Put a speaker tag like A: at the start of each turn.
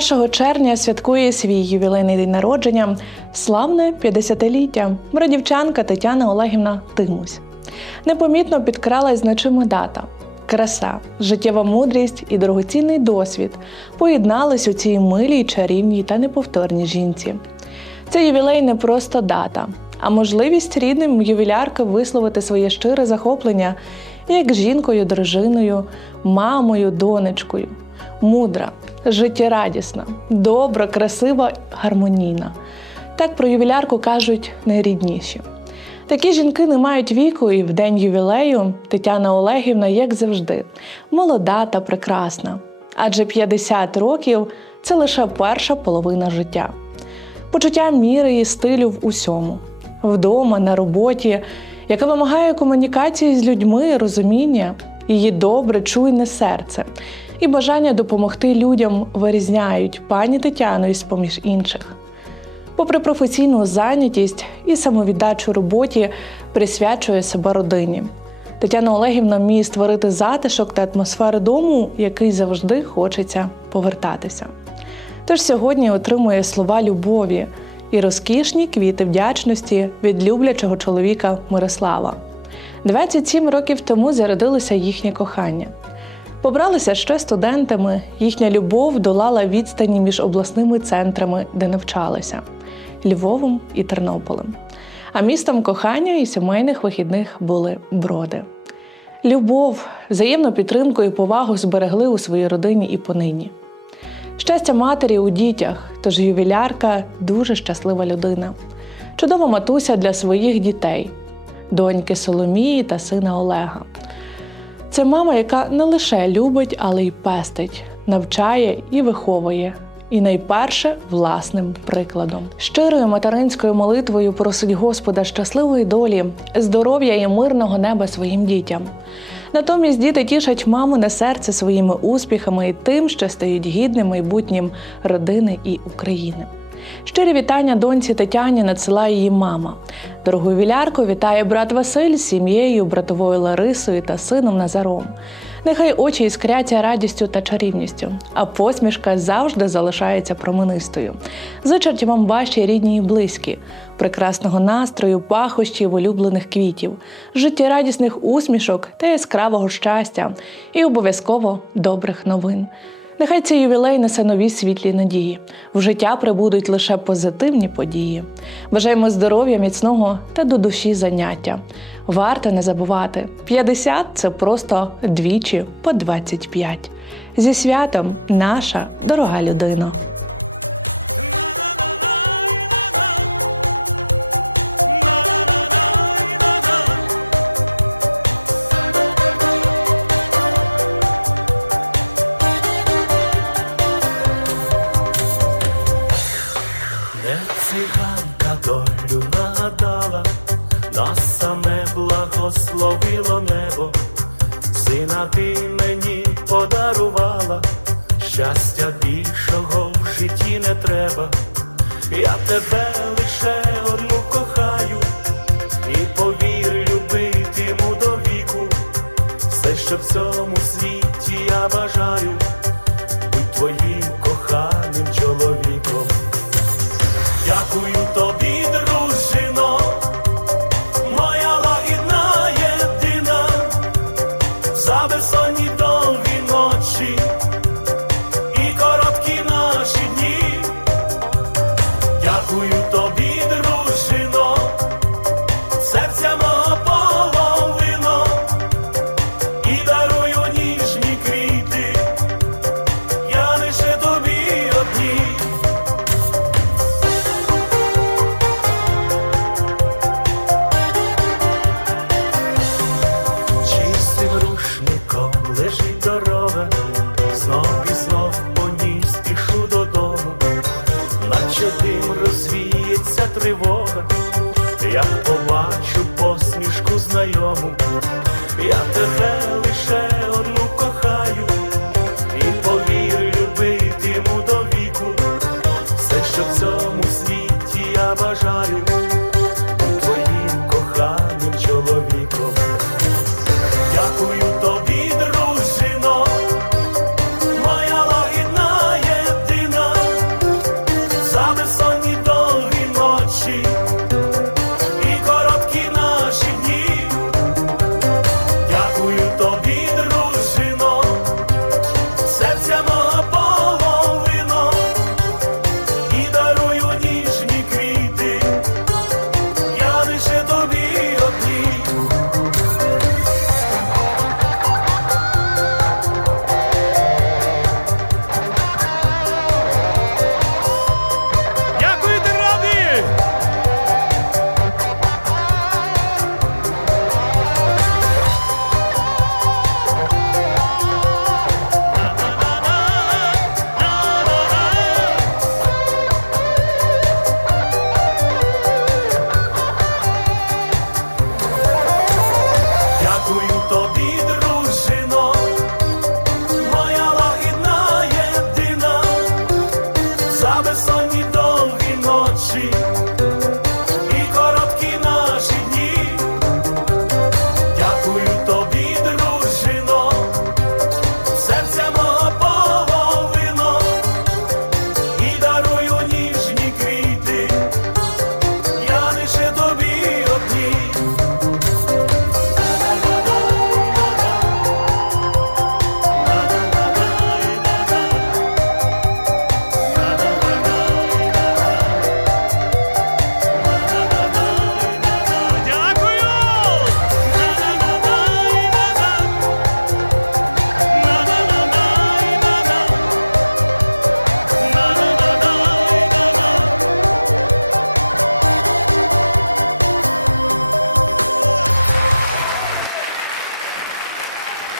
A: 1 червня святкує свій ювілейний день народження славне 50-ліття бродівчанка Тетяна Олегівна Тимусь. Непомітно підкралась значима дата. Краса, життєва мудрість і дорогоцінний досвід поєднались у цій милій, чарівній та неповторній жінці. Це ювілей не просто дата, а можливість рідним ювілярки висловити своє щире захоплення як жінкою, дружиною, мамою, донечкою. Мудра, життєрадісна, добра, красива, гармонійна. Так про ювілярку кажуть найрідніші. Такі жінки не мають віку, і в день ювілею Тетяна Олегівна, як завжди, молода та прекрасна. Адже 50 років це лише перша половина життя. Почуття міри і стилю в усьому вдома, на роботі, яка вимагає комунікації з людьми, розуміння, її добре, чуйне серце і бажання допомогти людям вирізняють пані Тетяну із поміж інших. Попри професійну зайнятість і самовіддачу роботі, присвячує себе родині. Тетяна Олегівна вміє створити затишок та атмосферу дому, який завжди хочеться повертатися. Тож сьогодні отримує слова любові і розкішні квіти вдячності від люблячого чоловіка Мирослава. 27 років тому зародилося їхнє кохання. Побралися ще студентами, їхня любов долала відстані між обласними центрами, де навчалися Львовом і Тернополем. А містом кохання і сімейних вихідних були броди. Любов, взаємну підтримку і повагу зберегли у своїй родині і понині. Щастя матері у дітях, тож ювілярка дуже щаслива людина, чудова матуся для своїх дітей, доньки Соломії та сина Олега. Це мама, яка не лише любить, але й пестить, навчає і виховує. І найперше власним прикладом. Щирою материнською молитвою просить Господа щасливої долі, здоров'я і мирного неба своїм дітям. Натомість діти тішать мамине серце своїми успіхами і тим, що стають гідним майбутнім родини і України. Щирі вітання доньці Тетяні надсилає її мама. Дорогу вілярку вітає брат Василь з сім'єю, братовою Ларисою та сином Назаром. Нехай очі іскряться радістю та чарівністю, а посмішка завжди залишається променистою. Зичать вам ваші рідні і близькі, прекрасного настрою, пахощів, улюблених квітів, життєрадісних усмішок та яскравого щастя, і обов'язково добрих новин. Нехай цей ювілей несе нові світлі надії. В життя прибудуть лише позитивні події. Бажаємо здоров'я, міцного та до душі заняття. Варто не забувати, 50 – це просто двічі по 25. Зі святом наша дорога людина.
B: Не циганка долю нагадала, нас саме благословило небо, сина ти мені подарувала, щастя більшого в житті не треба, я тебе як безсонні довгі ночі.